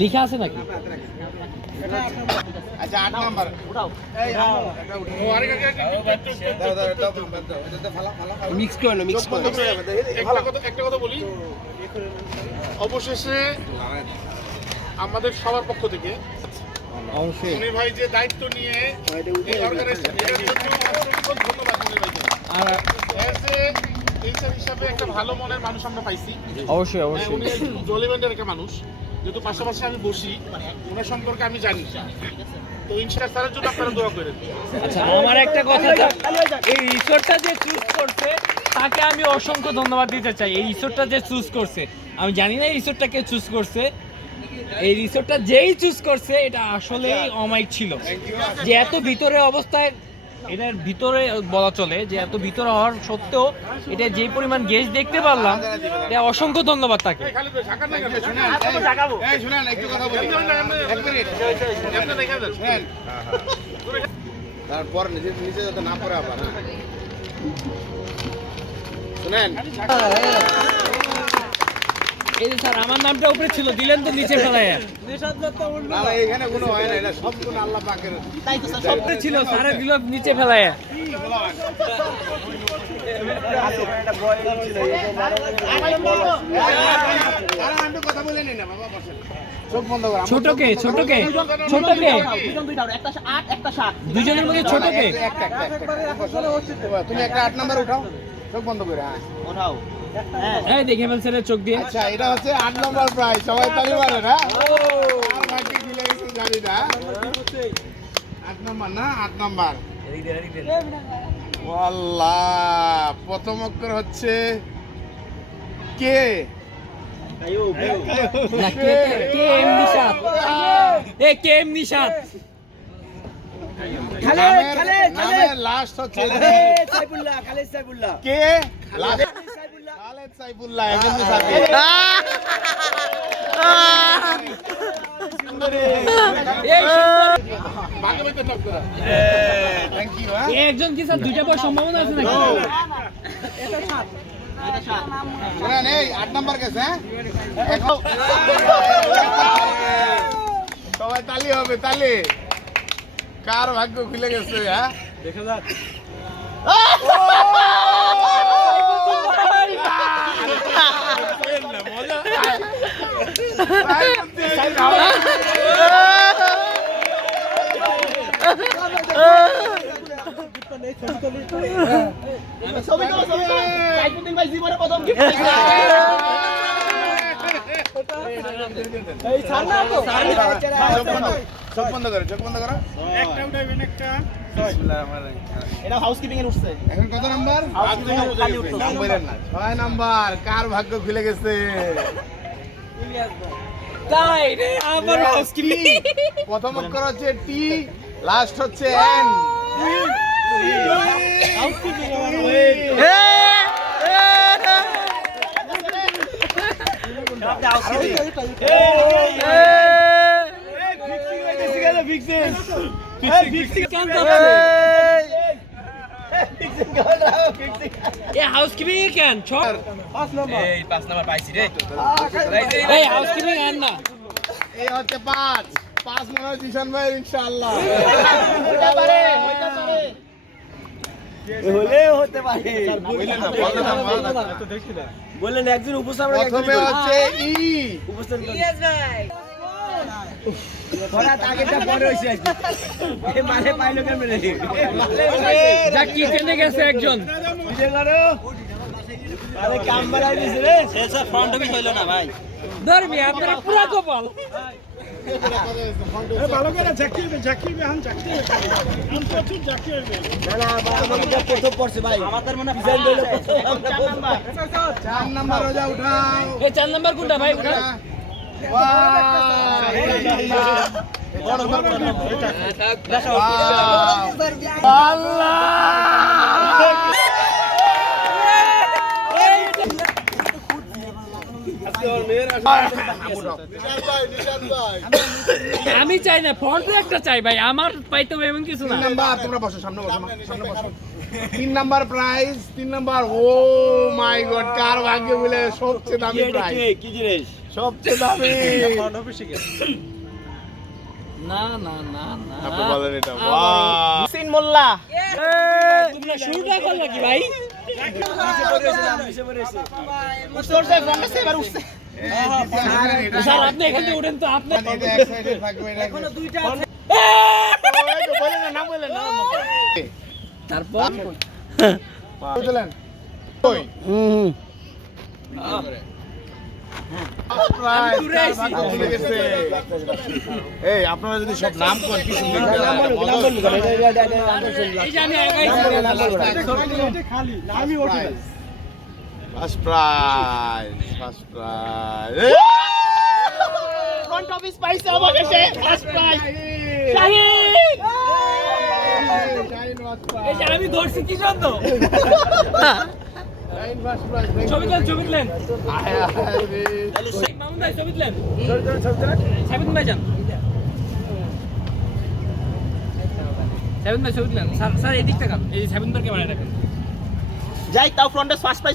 লিখা আছে নাকি? আচ্ছা 8 নাম্বার উঠাও। এই ও আরে মিক্স করে না, মিক্স করে। একটা কথা বলি, অবশেষে আমাদের সবার পক্ষ থেকে অবশ্যই। মনির ভাই যে দায়িত্ব নিয়ে এই অর্গানাইজেশন, এটার জন্য অসংখ্য ধন্যবাদ মনির ভাইকে। আর টিচার হিসাবে একটা ভালো মনের মানুষ আমরা পাইছি। অবশ্যই অবশ্যই। উনি জলিভেন্ডের একটা মানুষ, যেহেতু পাশাপাশি আমি বসি, ওনার সম্পর্কে আমি জানি। তো ইনশাআল্লাহ স্যারের জন্য আপনারা দোয়া করেন। আচ্ছা, আমার একটা কথা, এই রিসোর্টটা যে চুজ করছে তাকে আমি অসংখ্য ধন্যবাদ দিতে চাই। এই রিসোর্টটা যে চুজ করছে, আমি জানি না এই রিসোর্টটা কে চুজ করছে, এই রিসোর্টটা যেই চুজ করছে এটা আসলেই অমায়িক ছিল। যে এত ভিতরে অবস্থায়, এটার ভিতরে বলা চলে যে এত ভিতরে হওয়ার সত্ত্বেও এটা যে পরিমাণ গেস্ট দেখতে পারলাম, এটা অসংখ্য ধন্যবাদ তাকে। এই শুনেন একটু কথা বলি, এক মিনিট শুনেন। তারপর নিচে নিচে যাতে না পড়ে আবার, শুনেন। এই যে স্যার আমার নামটা উপরে ছিল, দিলেন তো নিচে ফেলাইয়া। না না, এখানে কোনো হয় না, এটা সব গুণ আল্লাহ পাকের। সবটা ছিল, স্যারে দিল নিচে ফেলাইয়া। কথা বলে নেই না বাবা, বসেন। চোখ বন্ধ করো। ছোটকে ছোটকে ছোটকে দুজনের মধ্যে ছোটকে তুমি একটা 8 নাম্বার উঠাও, চোখ বন্ধ করে। হ্যাঁ উঠাও। এই দেখে ফেলছে রে চোখ দিয়ে। আচ্ছা, এটা হচ্ছে 8 নাম্বার প্রাইজ, সবাই তালি মারে না? আর বাকি দিলে কিছু জানি না। 8 নাম্বার না, 8 নাম্বার। আল্লাহ, প্রথম অক্ষর হচ্ছে কে? না, কে এম নিশাত। এ কে এম নিশাত। নামের লাস্ট হচ্ছে সাইফুল্লাহ, খালিদ সাইফুল্লাহ। কে? খালেদ সাইফুল্লাহ, এমন সাথে। Thank you. এ একজন কি স্যার দুইটা পাওয়ার সম্ভাবনা আছে নাকি? শুনেন, এই 8 নাম্বার গেছে। হ্যাঁ, সবাই তালি হবে, তালি। কার ভাগ্য খুলে গেছে? হ্যাঁ, দেখা যাক। চোখ বন্ধ করো, চোখ বন্ধ করো। একটা উঠাইবেন, একটা এটা হাউসকিপিং এর উঠছে। এখন কত নাম্বার? 6 নাম্বার। কার ভাগ্য খুলে গেছে? তাই রে, আবার হাউসকিপিং। প্রথম অক্ষর হচ্ছে টি, লাস্ট হচ্ছে এন। হাউসকিপিং কেন? 5 নাম্বার পাইছি রে। এই হাউসকিপিং আন না। এই হচ্ছে 5 মনে হয় জিশান ভাই, ইনশাআল্লাহ। হতে পারে। বললেন একজন উপস্থাপক, প্রথমে হচ্ছে ই। মানে পাইলো কেমনে? যা কিচেনে গেছে একজন। কাম বাড়াই দিছে রে। স্যার ফ্রন্ট অফিস হইলো না ভাই। ধর্মী আপনারা পুরা কপাল। ভালো করে জাকিবে হান জাকিবে প্রচুর জাকিবে। না না, আমাদের প্রথম পড়ছে ভাই। আমাদের মনে ডিজাইন দিল 4 নাম্বার রোজা উঠাও। এই 4 নাম্বার কোনটা ভাই? উঠা। আমি চাই না, ফ্রন্টে একটা চাই ভাই, আমার পাইতে হবে এমন কিছু না। 3 নাম্বার, তোমরা বসো, সামনে বসো, সামনে বসো। 3 নাম্বার প্রাইজ, 3 নাম্বার। ও মাই গড, কার ভাগ্যে বলে সবচেয়ে দামি প্রাইজ। কি জিনিস? সবচেয়ে দামি। না না না না আপনি বলেন এটা। বাহ। হুসেন মোল্লা তোমরা শুরুটা করলে কি ভাই? স্যার আপনি এখান থেকে উঠেন তো আপনি এটা এক সাইডে থাকবে এটা। এখনো দুইটা আছে বলেন না, নাম বলেন না। তারপর বুঝলেন? ওই। প্রায় দূরে আইছি। চার ভাগ ভুলে গেছে। এই আপনারা যদি সব নাম করেন কি সুন্দর এই যে আমি একাই first prize, first prize. Front office পাইছে আমাকে সে ফার্স্ট প্রাইজ শাহিদ! এই যে আমি ধরছি কি জন্য? ছবি তুলেন, ছবি তুলেন। মামুন ভাই ছবি তুলেন। সাবিত ভাই যান। সাবিত ভাই ছবি তুলেন। স্যার স্যার এই দিকটা কাম। এই সাবিত ভাই ক্যামেরা রাখেন। যাই তাও ফ্রন্টে ফার্স্ট প্রাইজ